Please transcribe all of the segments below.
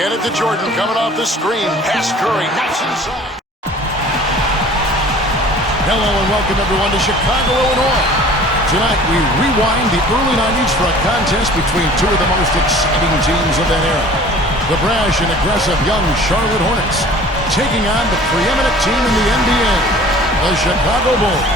Get it to Jordan, coming off the screen. Pass Curry, nice inside. Hello and welcome everyone to Chicago, Illinois. Tonight we rewind the early 90s for a contest between two of the most exciting teams of that era. The brash and aggressive young Charlotte Hornets taking on the preeminent team in the NBA, the Chicago Bulls.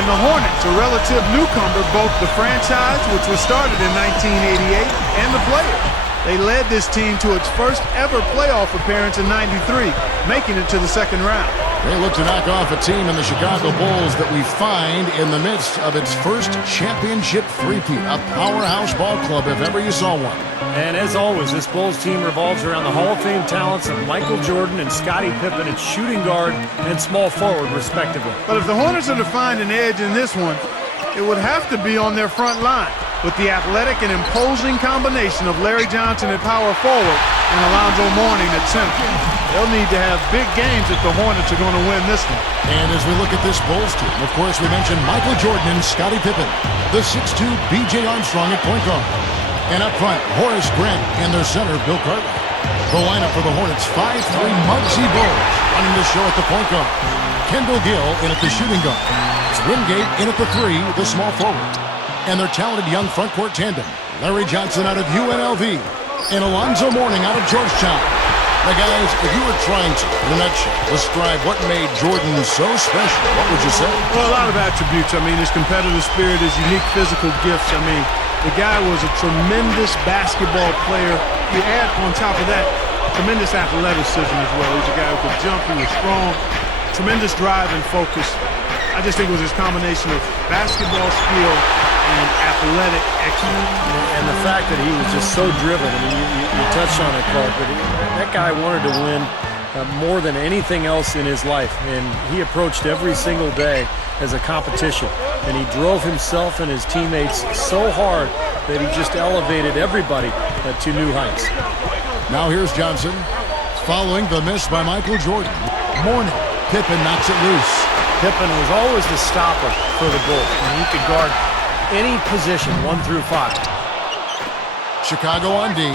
And the Hornets, a relative newcomer, both the franchise, which was started in 1988, and the players. They led this team to its first ever playoff appearance in '93, making it to the second round. They look to knock off a team in the Chicago Bulls that we find in the midst of its first championship three-peat, a powerhouse ball club if ever you saw one. And as always, this Bulls team revolves around the Hall of Fame talents of Michael Jordan and Scottie Pippen at shooting guard and small forward, respectively. But if the Hornets are to find an edge in this one, it would have to be on their front line, with the athletic and imposing combination of Larry Johnson at power forward and Alonzo Mourning at center. They'll need to have big games if the Hornets are going to win this one. And as we look at this Bulls team, of course, we mentioned Michael Jordan and Scottie Pippen, the 6'2" B.J. Armstrong at point guard. And up front, Horace Grant and their center, Bill Cartwright. The lineup for the Hornets, 5'3" Muggsy Bogues running the show at the point guard. Kendall Gill in at the shooting guard. It's Wingate in at the 3, the small forward. And their talented young front court tandem, Larry Johnson out of UNLV and Alonzo Mourning out of Georgetown. Now, guys, if you were trying to, in a nutshell, describe what made Jordan so special, what would you say? Well, a lot of attributes. I mean, his competitive spirit, his unique physical gifts. I mean, the guy was a tremendous basketball player. You add on top of that, tremendous athleticism as well. He's a guy who could jump, he was strong, tremendous drive and focus. I just think it was his combination of basketball skill and athletic excellence. And the fact that he was just so driven. I mean, you touched on it, Clark, but that guy wanted to win more than anything else in his life. And he approached every single day as a competition. And he drove himself and his teammates so hard that he just elevated everybody to new heights. Now here's Johnson, following the miss by Michael Jordan. Mourning. Pippen knocks it loose. Pippen was always the stopper for the Bulls, and he could guard any position, 1 through 5. Chicago on D.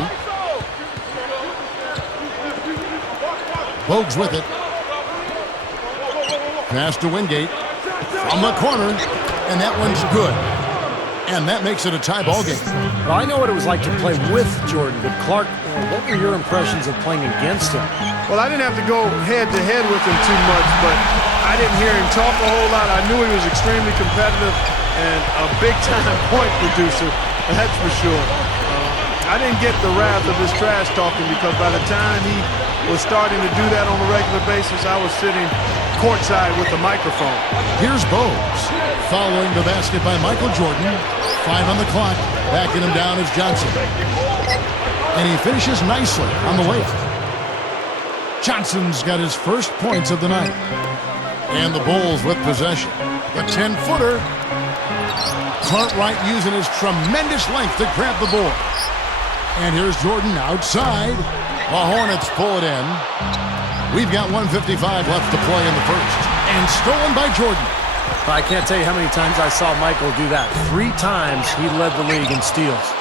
Bogues with it. Pass to Wingate. From the corner, and that one's good. And that makes it a tie ball game. Well, I know what it was like to play with Jordan, but Clark, what were your impressions of playing against him? Well, I didn't have to go head-to-head with him too much, but I didn't hear him talk a whole lot. I knew he was extremely competitive and a big-time point producer, that's for sure. I didn't get the wrath of his trash talking because by the time he was starting to do that on a regular basis, I was sitting courtside with the microphone. Here's Bogues, following the basket by Michael Jordan. 5 on the clock, backing him down is Johnson. And he finishes nicely on the layup. Johnson's got his first points of the night. And the Bulls with possession. The 10-footer. Cartwright using his tremendous length to grab the board. And here's Jordan outside. The Hornets pull it in. We've got 1:55 left to play in the first. And stolen by Jordan. I can't tell you how many times I saw Michael do that. 3 times he led the league in steals.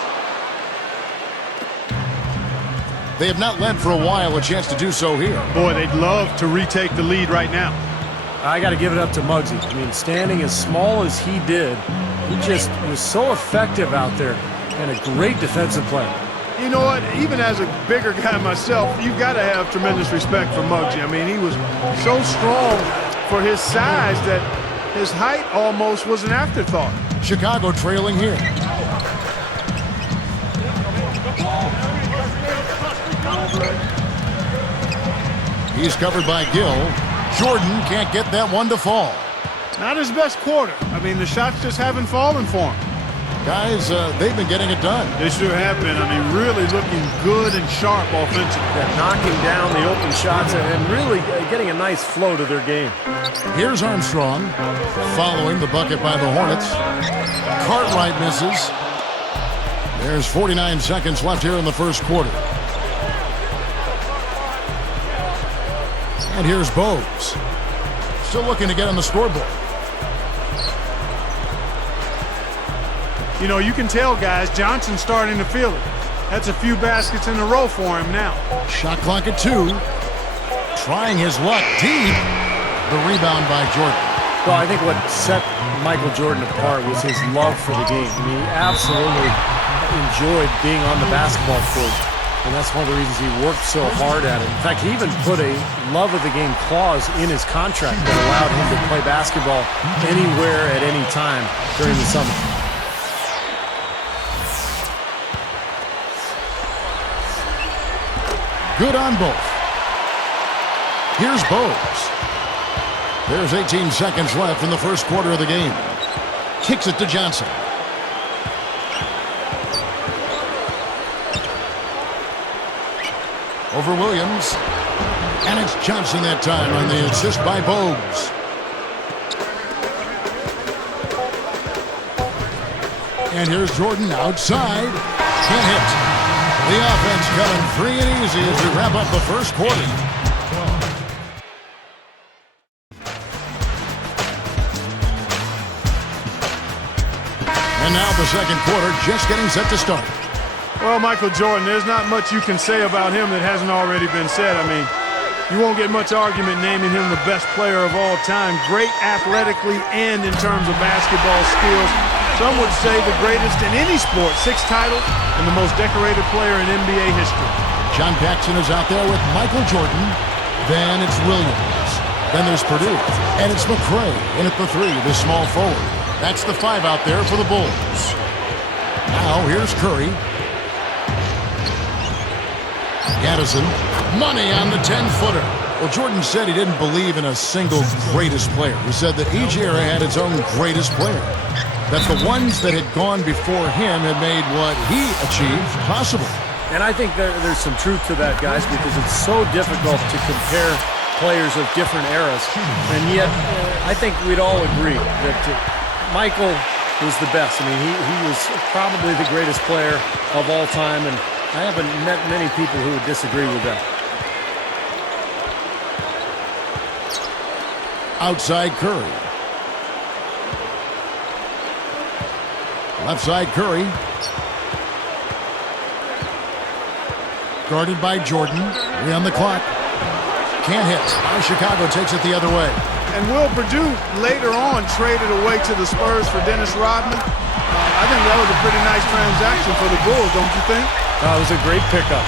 They have not led for a while, a chance to do so here. Boy, they'd love to retake the lead right now. I got to give it up to Muggsy. I mean, standing as small as he did, he just was so effective out there and a great defensive player. You know what? Even as a bigger guy myself, you've got to have tremendous respect for Muggsy. I mean, he was so strong for his size that his height almost was an afterthought. Chicago trailing here. He's covered by Gill. Jordan can't get that one to fall. Not his best quarter. I mean, the shots just haven't fallen for him. Guys, they've been getting it done. They sure have been. I mean, really looking good and sharp offensively. Yeah, knocking down the open shots and really getting a nice flow to their game. Here's Armstrong, following the bucket by the Hornets. Cartwright misses. There's 49 seconds left here in the first quarter. And here's Bogues. Still looking to get on the scoreboard. You know, you can tell, guys, Johnson's starting to feel it. That's a few baskets in a row for him now. Shot clock at 2. Trying his luck deep. The rebound by Jordan. Well, I think what set Michael Jordan apart was his love for the game. I mean, he absolutely enjoyed being on the basketball court, and that's one of the reasons he worked so hard at it. In fact, he even put a love of the game clause in his contract that allowed him to play basketball anywhere at any time during the summer. Good on both. Here's Bogues. There's 18 seconds left in the first quarter of the game. Kicks it to Johnson. Over Williams. And it's Johnson that time on the assist by Bogues. And here's Jordan outside. Can't hit. The offense coming free and easy as we wrap up the first quarter. And now the second quarter just getting set to start. Well, Michael Jordan, there's not much you can say about him that hasn't already been said. I mean, you won't get much argument naming him the best player of all time. Great athletically and in terms of basketball skills. Some would say the greatest in any sport. 6 titles and the most decorated player in NBA history. John Paxson is out there with Michael Jordan. Then it's Williams. Then there's Purdue. And it's McRae in at the 3, the small forward. That's the 5 out there for the Bulls. Now here's Curry. Gaddison. Money on the 10-footer. Well, Jordan said he didn't believe in a single greatest player. He said that each era had its own greatest player. That the ones that had gone before him had made what he achieved possible. And I think there's some truth to that, guys, because it's so difficult to compare players of different eras. And yet, I think we'd all agree that Michael was the best. I mean, he was probably the greatest player of all time, and I haven't met many people who would disagree with that. Outside Curry. Left side Curry. Guarded by Jordan. 3 on the clock. Can't hit. Now Chicago takes it the other way. And Will Purdue later on traded away to the Spurs for Dennis Rodman. I think that was a pretty nice transaction for the Bulls, don't you think? It was a great pickup.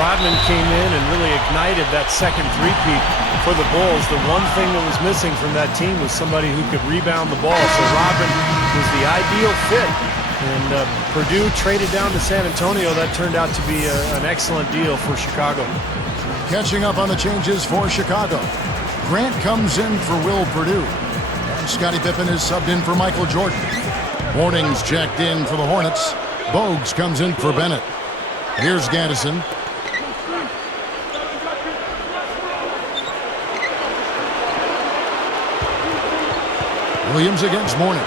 Rodman came in and really ignited that second three-peat for the Bulls. The one thing that was missing from that team was somebody who could rebound the ball. So Rodman was the ideal fit. And Purdue traded down to San Antonio. That turned out to be an excellent deal for Chicago. Catching up on the changes for Chicago. Grant comes in for Will Purdue. And Scottie Pippen is subbed in for Michael Jordan. Warnings checked in for the Hornets. Bogues comes in for Bennett. Here's Gaddison. Williams against Mourning.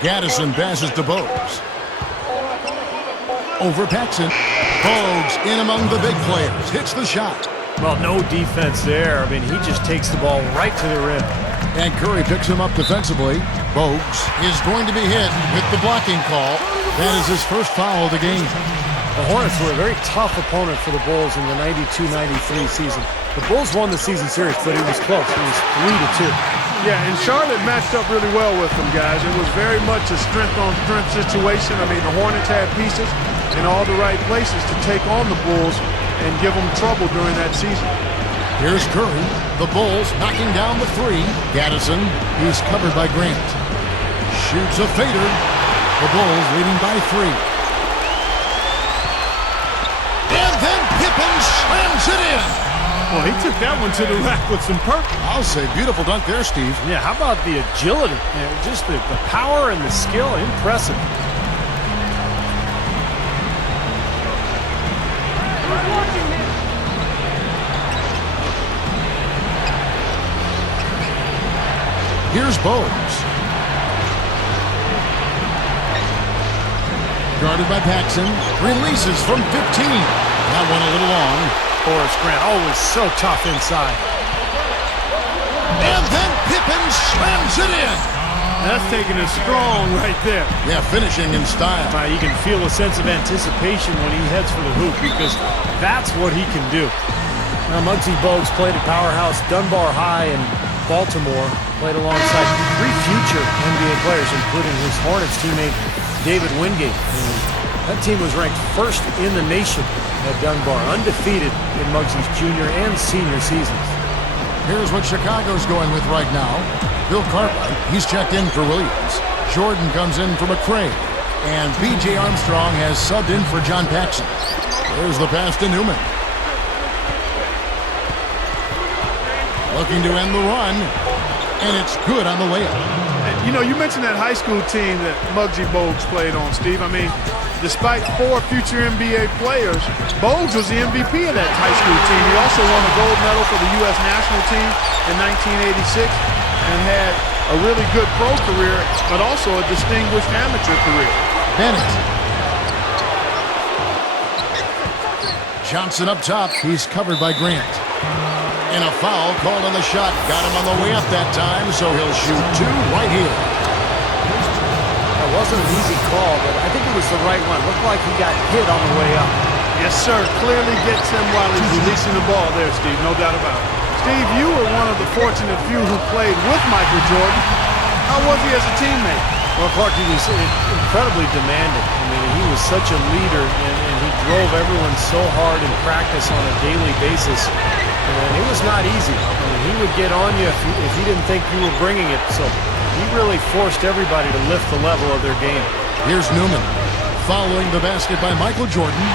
Gaddison passes to Bogues. Over Paxson. Bogues in among the big players. Hits the shot. Well, no defense there. I mean, he just takes the ball right to the rim. And Curry picks him up defensively. Bogues is going to be hit with the blocking call. That is his first foul of the game. The Hornets were a very tough opponent for the Bulls in the 92-93 season. The Bulls won the season series, but it was close. It was 3-2. Yeah, and Charlotte matched up really well with them, guys. It was very much a strength-on-strength situation. I mean, the Hornets had pieces in all the right places to take on the Bulls and give them trouble during that season. Here's Curry. The Bulls knocking down the 3. Gaddison, he's covered by Grant. Shoots a fader. The Bulls leading by 3. And then Pippen slams it in. Well, he took that one to the rack with some purpose. I'll say beautiful dunk there, Steve. Yeah, how about the agility? Just the power and the skill. Impressive. Here's Bogues. Guarded by Paxson. Releases from 15. That one a little long. Horace Grant always so tough inside. And then Pippen slams it in. That's taking it strong right there. Yeah, finishing in style. You can feel a sense of anticipation when he heads for the hoop because that's what he can do. Now, Muggsy Bogues played at Powerhouse Dunbar High in Baltimore, played alongside 3 future NBA players, including his Hornets teammate David Wingate. And that team was ranked first in the nation at Dunbar, undefeated in Muggsy's junior and senior seasons. Here's what Chicago's going with right now. Bill Cartwright, he's checked in for Williams. Jordan comes in for McCray. And B.J. Armstrong has subbed in for John Paxson. There's the pass to Newman. Looking to end the run. And it's good on the layup. You know, you mentioned that high school team that Muggsy Bogues played on, Steve. I mean, despite 4 future NBA players, Bogues was the MVP of that high school team. He also won a gold medal for the U.S. national team in 1986 and had a really good pro career, but also a distinguished amateur career. Bennett. Johnson up top. He's covered by Grant. And a foul called on the shot. Got him on the way up that time, so he'll shoot 2 right here. That wasn't an easy call, but I think it was the right one. Looked like he got hit on the way up. Yes, sir. Clearly gets him while he's releasing the ball there, Steve. No doubt about it. Steve, you were one of the fortunate few who played with Michael Jordan. How was he as a teammate? Well, Clark, he was incredibly demanding. I mean, he was such a leader, and he drove everyone so hard in practice on a daily basis. And it was not easy. I mean, he would get on you if he didn't think you were bringing it. So he really forced everybody to lift the level of their game. Here's Newman. Following the basket by Michael Jordan.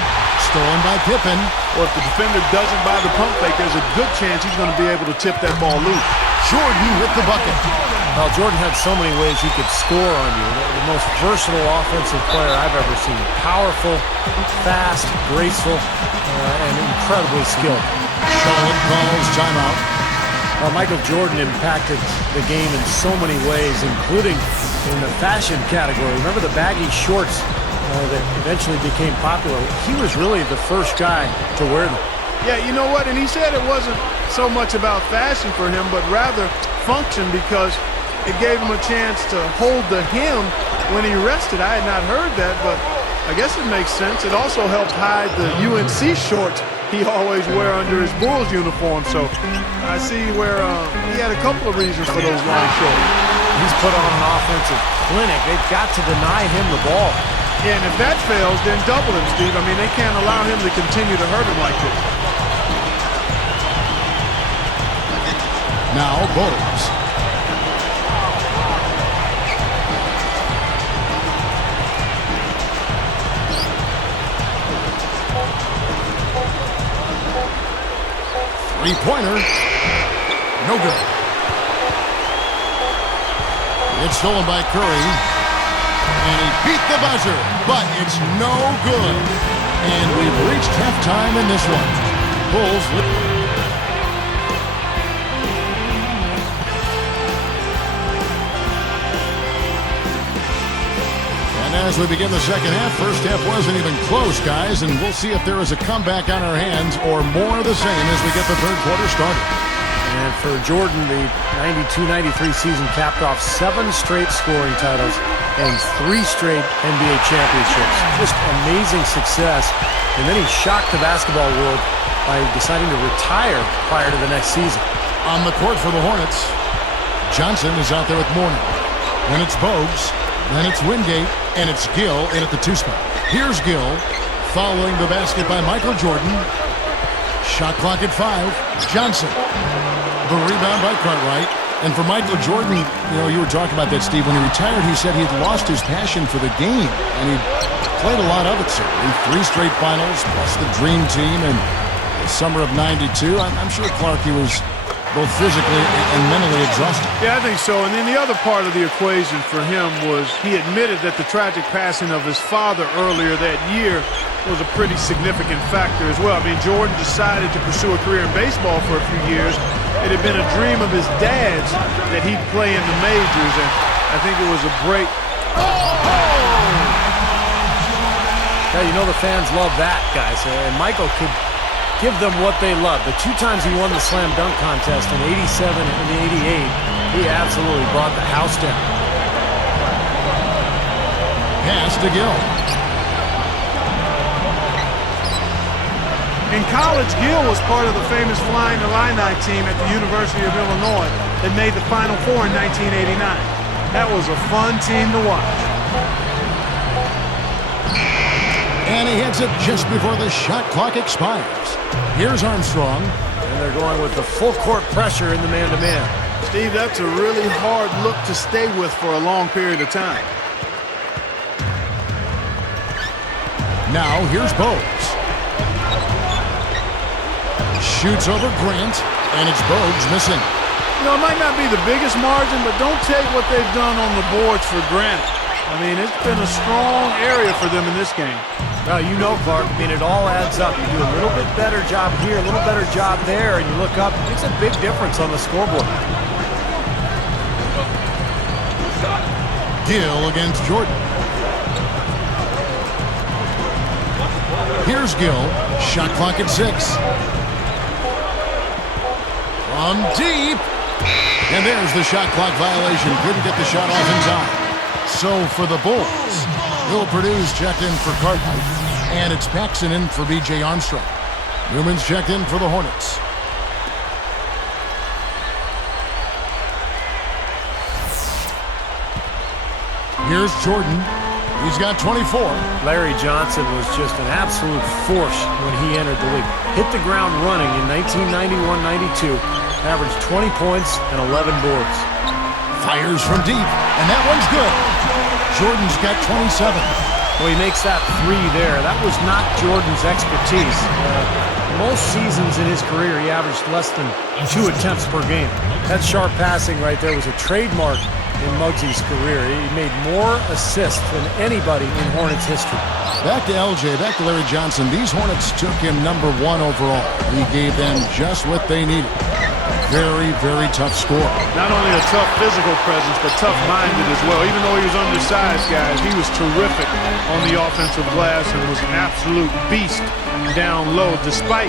Stolen by Pippen. Well, if the defender doesn't buy the pump fake, there's a good chance he's going to be able to tip that ball loose. Jordan with the bucket. Well, Jordan had so many ways he could score on you. The most versatile offensive player I've ever seen. Powerful, fast, graceful, and incredibly skilled. Charlotte calls timeout. Michael Jordan impacted the game in so many ways, including in the fashion category. Remember the baggy shorts that eventually became popular? He was really the first guy to wear them. Yeah, you know what? And he said it wasn't so much about fashion for him, but rather function, because it gave him a chance to hold the hem when he rested. I had not heard that, but I guess it makes sense. It also helped hide the UNC shorts he always wear under his Bulls uniform. So I see where he had a couple of reasons for those long shorts. He's put on an offensive clinic. They've got to deny him the ball. Yeah, and if that fails, then double him, Steve. I mean, they can't allow him to continue to hurt him like this. Now Bogues. Three-pointer. No good. It's stolen by Curry. And he beat the buzzer, but it's no good. And we've reached halftime in this one. Bulls And as we begin the second half, first half wasn't even close, guys, and we'll see if there is a comeback on our hands or more of the same as we get the third quarter started. And for Jordan, the 92-93 season capped off 7 straight scoring titles and 3 straight NBA championships. Just amazing success. And then he shocked the basketball world by deciding to retire prior to the next season. On the court for the Hornets, Johnson is out there with Mourning. Then it's Bogues, then it's Wingate, and it's Gill in at the 2 spot. Here's Gill, following the basket by Michael Jordan. Shot clock at 5. Johnson. The rebound by Cartwright. And for Michael Jordan, you know, you were talking about that, Steve. When he retired, he said he'd lost his passion for the game. And he played a lot of it, certainly. 3 straight finals, plus the Dream Team in the summer of '92. I'm sure, Clark, he was both physically and mentally exhausted. Yeah, I think so. And then the other part of the equation for him was he admitted that the tragic passing of his father earlier that year was a pretty significant factor as well. I mean, Jordan decided to pursue a career in baseball for a few years. It had been a dream of his dad's that he'd play in the majors, and I think it was a break. Yeah, you know the fans love that, guys. And Michael could give them what they love. The 2 times he won the slam dunk contest in '87 and '88, he absolutely brought the house down. pass to Gill. In college, Gill was part of the famous Flying Illini team at the University of Illinois that made the Final Four in 1989. That was a fun team to watch. And he hits it just before the shot clock expires. Here's Armstrong. And they're going with the full court pressure in the man-to-man. Steve, that's a really hard look to stay with for a long period of time. Now here's Bogues. Shoots over Grant, and it's Bogues missing. You know, it might not be the biggest margin, but don't take what they've done on the boards for granted. I mean, it's been a strong area for them in this game. Well, you know, Clark, I mean, it all adds up. You do a little bit better job here, a little better job there, and you look up, it makes a big difference on the scoreboard. Gill against Jordan. Here's Gill. Shot clock at 6. From deep. And there's the shot clock violation. Couldn't get the shot off in time. So for the Bulls, Will Purdue's checked in for Cartwright, and it's Paxson in for B.J. Armstrong. Newman's checked in for the Hornets. Here's Jordan. He's got 24. Larry Johnson was just an absolute force when he entered the league. Hit the ground running in 1991-92, averaged 20 points and 11 boards. Fires from deep, and that one's good. Jordan's got 27. Well, he makes that 3 there. That was not Jordan's expertise. Most seasons in his career, he averaged less than 2 attempts per game. That sharp passing right there was a trademark in Muggsy's career. He made more assists than anybody in Hornets history. Back to LJ, back to Larry Johnson. These Hornets took him number 1 overall. He gave them just what they needed. Very, very tough score. Not only a tough physical presence, but tough-minded as well. Even though he was undersized, guys, he was terrific on the offensive glass and was an absolute beast down low, despite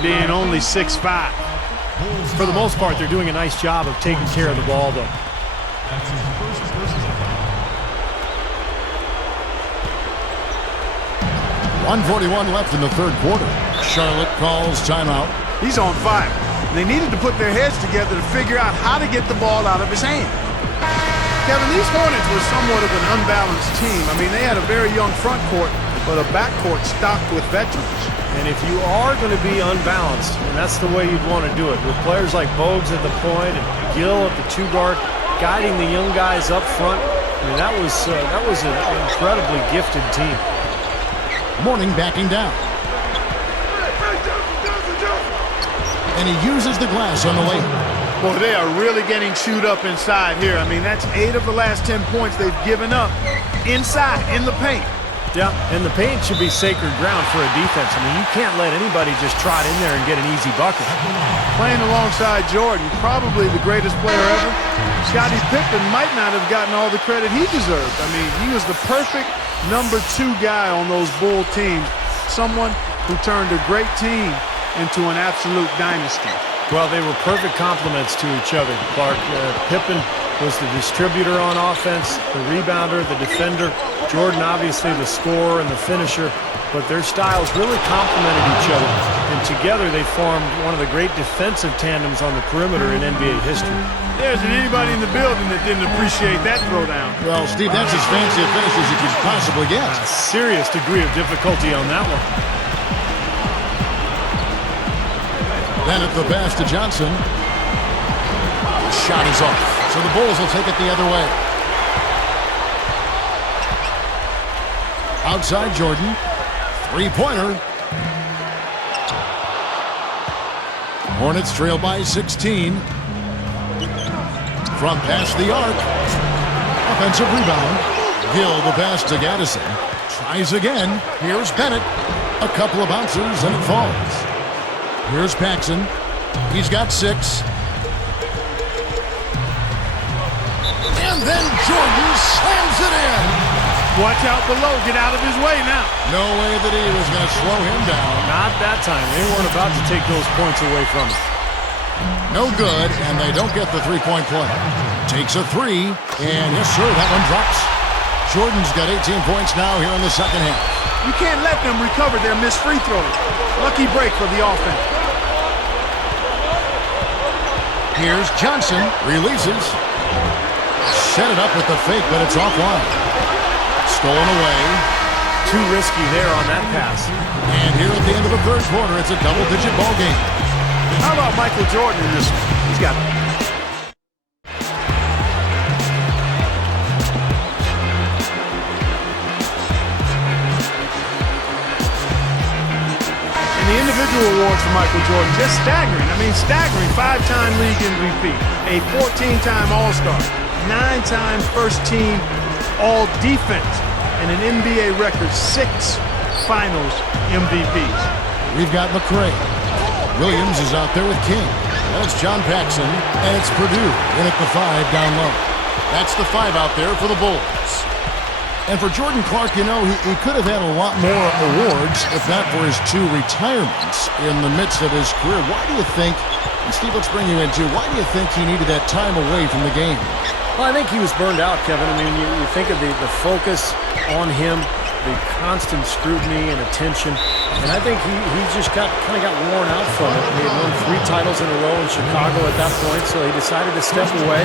being only 6'5". For the most part, they're doing a nice job of taking care of the ball, though. 1:41 left in the third quarter. Charlotte calls timeout. He's on fire. They needed to put their heads together to figure out how to get the ball out of his hand. Kevin, these Hornets were somewhat of an unbalanced team. I mean, they had a very young front court, but a backcourt stocked with veterans. And if you are going to be unbalanced, and that's the way you'd want to do it, with players like Bogues at the point and Gill at the 2 guard, guiding the young guys up front, I mean, that was an incredibly gifted team. Mourning backing down. And he uses the glass on the way. Boy, they are really getting chewed up inside here. I mean, that's 8 of the last 10 points they've given up inside, in the paint. Yeah, and the paint should be sacred ground for a defense. I mean, you can't let anybody just trot in there and get an easy bucket. Playing alongside Jordan, probably the greatest player ever, Scottie Pippen might not have gotten all the credit he deserved. I mean, he was the perfect number 2 guy on those Bull teams. Someone who turned a great team into an absolute dynasty. Well, they were perfect complements to each other, Clark. Pippen was the distributor on offense, the rebounder, the defender. Jordan, obviously, the scorer and the finisher. But their styles really complemented each other. And together, they formed one of the great defensive tandems on the perimeter in NBA history. There isn't anybody in the building that didn't appreciate that throwdown. Well, Steve, that's as fancy a finish as you could possibly get. A serious degree of difficulty on that one. Then at the pass to Johnson. The shot is off. So the Bulls will take it the other way. Outside Jordan. 3-pointer. Hornets trail by 16. From past the arc. Offensive rebound. Gill the pass to Gaddison. Tries again. Here's Bennett. A couple of bouncers and it falls. Here's Paxson. He's got 6. And then Jordan slams it in. Watch out below. Get out of his way now. No way that he was going to slow him down. Not that time. They weren't about to take those points away from him. No good, and they don't get the 3-point play. Takes a 3, and yes, sir, that one drops. Jordan's got 18 points now here in the second half. You can't let them recover their missed free throws. Lucky break for the offense. Here's Johnson. Releases. Set it up with the fake, but it's offline. Stolen away. Too risky there on that pass. And here at the end of the third quarter, it's a double-digit ball game. How about Michael Jordan in this one? He's got it. The individual awards for Michael Jordan, just staggering. I mean, staggering. 5-time league MVP, a 14-time All-Star, 9-time first-team All-Defense, and an NBA record 6 Finals MVPs. We've got McRae. Williams is out there with King. That's John Paxson, and it's Purdue in at the 5 down low. That's the 5 out there for the Bulls. And for Jordan Clark, you know, he could have had a lot more awards if not for his 2 retirements in the midst of his career. Why do you think, and Steve, let's bring you into, why do you think he needed that time away from the game? Well, I think he was burned out, Kevin. I mean, you think of the focus on him, the constant scrutiny and attention, and I think he just kind of got worn out from it. He had won 3 titles in a row in Chicago at that point, so he decided to step away,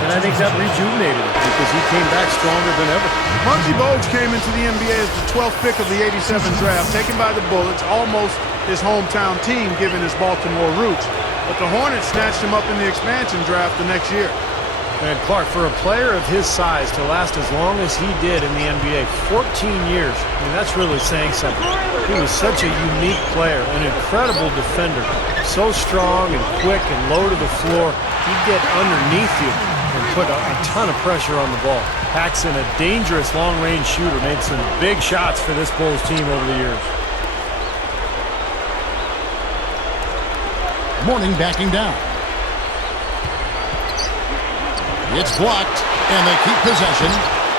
and I think that rejuvenated him because he came back stronger than ever. Muggsy Bogues came into the NBA as the 12th pick of the '87 draft, taken by the Bullets, almost his hometown team given his Baltimore roots. But the Hornets snatched him up in the expansion draft the next year. And Clark, for a player of his size to last as long as he did in the NBA, 14 years, I mean, that's really saying something. He was such a unique player, an incredible defender, so strong and quick and low to the floor. He'd get underneath you and put a ton of pressure on the ball. Paxson, a dangerous long-range shooter, made some big shots for this Bulls team over the years. Mourning backing down. It's blocked, and they keep possession.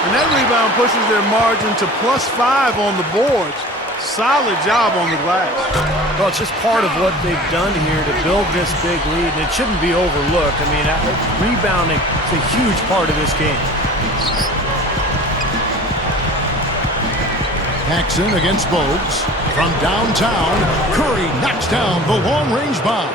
And that rebound pushes their margin to +5 on the boards. Solid job on the glass. Well, it's just part of what they've done here to build this big lead, and it shouldn't be overlooked. I mean, rebounding is a huge part of this game. Paxson against Bogues. From downtown, Curry knocks down the long-range bomb.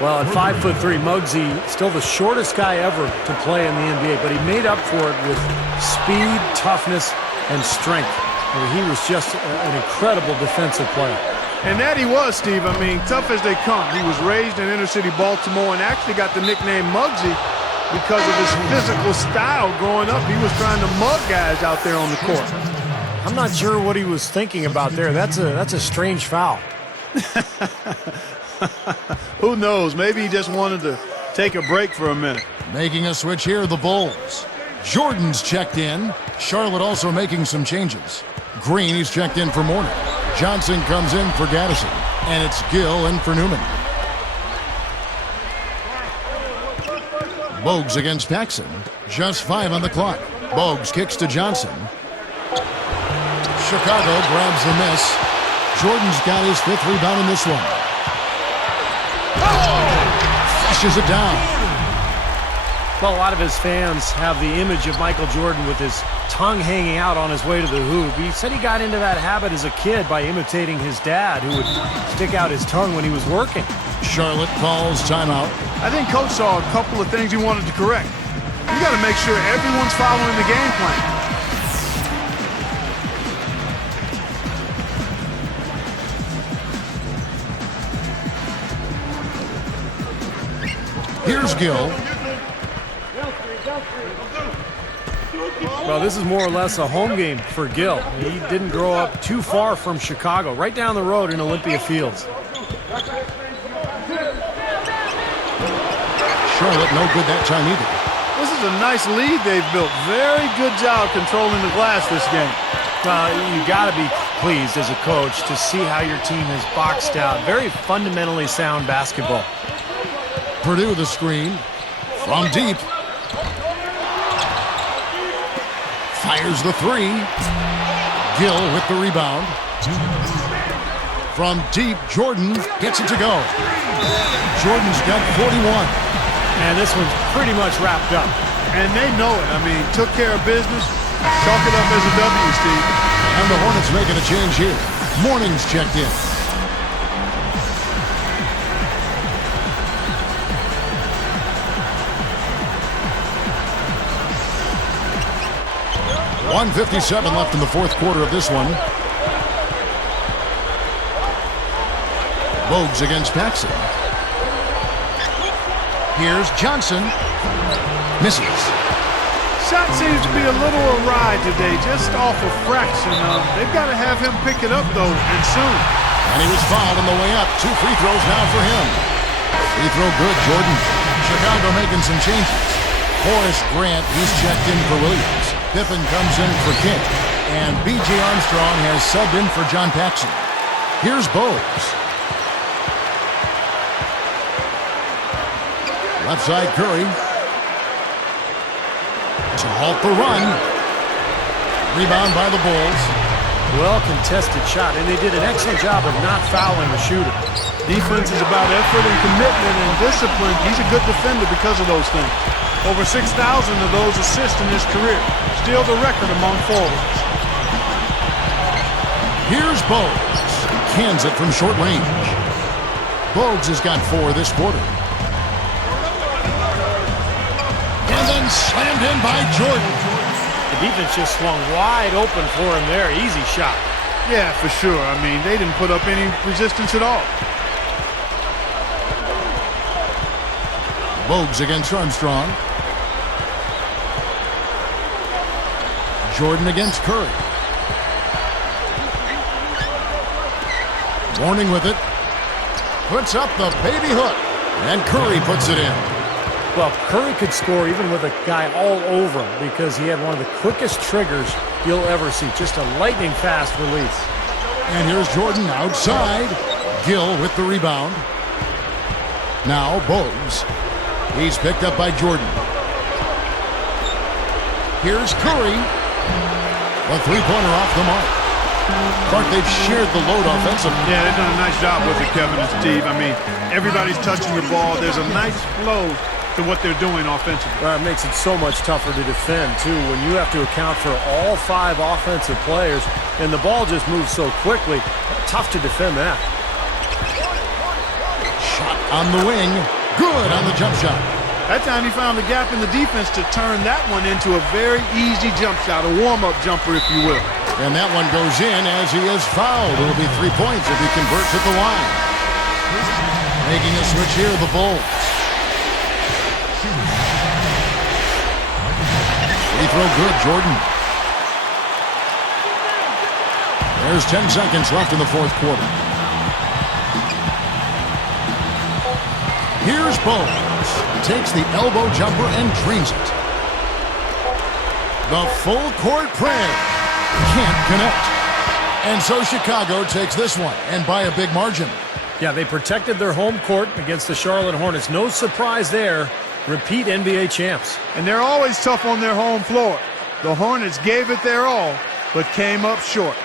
Well, at 5'3", Muggsy, still the shortest guy ever to play in the NBA, but he made up for it with speed, toughness, and strength. I mean, he was just an incredible defensive player. And that he was, Steve. I mean, tough as they come. He was raised in inner-city Baltimore and actually got the nickname Muggsy because of his physical style growing up. He was trying to mug guys out there on the court. I'm not sure what he was thinking about there. That's a strange foul. Who knows? Maybe he just wanted to take a break for a minute. Making a switch here, the Bulls. Jordan's checked in. Charlotte also making some changes. Green, he's checked in for Mourning. Johnson comes in for Gaddison. And it's Gill in for Newman. Bogues against Paxson. Just 5 on the clock. Bogues kicks to Johnson. Chicago grabs the miss. Jordan's got his 5th rebound in this one. Flushes it down. Well, a lot of his fans have the image of Michael Jordan with his tongue hanging out on his way to the hoop. He said he got into that habit as a kid by imitating his dad, who would stick out his tongue when he was working. Charlotte calls timeout. I think Coach saw a couple of things he wanted to correct. You got to make sure everyone's following the game plan. Here's Gill. Well, this is more or less a home game for Gill. He didn't grow up too far from Chicago, right down the road in Olympia Fields. Charlotte no good that time either. This is a nice lead they've built. Very good job controlling the glass this game. You got to be pleased as a coach to see how your team has boxed out. Very fundamentally sound basketball. Purdue the screen. From deep. Fires the 3. Gill with the rebound. From deep, Jordan gets it to go. Jordan's got 41. And this one's pretty much wrapped up. And they know it. I mean, took care of business. Chalk it up as a W, Steve. And the Hornets making a change here. Morning's checked in. .157 left in the fourth quarter of this one. Bogues against Paxson. Here's Johnson. Misses. Shot seems to be a little awry today, just off a fraction. They've got to have him pick it up, though, and soon. And he was fouled on the way up. 2 free throws now for him. Free throw good, Jordan. Chicago making some changes. Horace Grant, he's checked in for Williams. Pippen comes in for King. And B.J. Armstrong has subbed in for John Paxson. Here's Bogues. Left side Curry. To halt the run. Rebound by the Bulls. Well contested shot, and they did an excellent job of not fouling the shooter. Defense is about effort and commitment and discipline. He's a good defender because of those things. Over 6,000 of those assists in his career. Still the record among forwards. Here's Bogues. Cans it from short range. Bogues has got 4 this quarter. And then slammed in by Jordan. The defense just swung wide open for him there. Easy shot. Yeah, for sure. I mean, they didn't put up any resistance at all. Bogues against Armstrong. Jordan against Curry. Warning with it. Puts up the baby hook. And Curry puts it in. Well, Curry could score even with a guy all over him because he had one of the quickest triggers you'll ever see. Just a lightning fast release. And here's Jordan outside. Gill with the rebound. Now Bogues. He's picked up by Jordan. Here's Curry. A three-pointer off the mark. Clark, they've shared the load offensively. Yeah, they've done a nice job with it, Kevin and Steve. I mean, everybody's touching the ball. There's a nice flow to what they're doing offensively. It makes it so much tougher to defend, too, when you have to account for all 5 offensive players, and the ball just moves so quickly. Tough to defend that. Shot on the wing. Good on the jump shot. That time he found the gap in the defense to turn that one into a very easy jump shot, a warm-up jumper, if you will. And that one goes in as he is fouled. It'll be 3 points if he converts at the line. Making a switch here, the Bulls. Free throw good, Jordan. There's 10 seconds left in the fourth quarter. Here's Bogues. Takes the elbow jumper and drains it. The full court prayer. Can't connect. And so Chicago takes this one, and by a big margin. Yeah, they protected their home court against the Charlotte Hornets. No surprise there. Repeat NBA champs. And they're always tough on their home floor. The Hornets gave it their all, but came up short.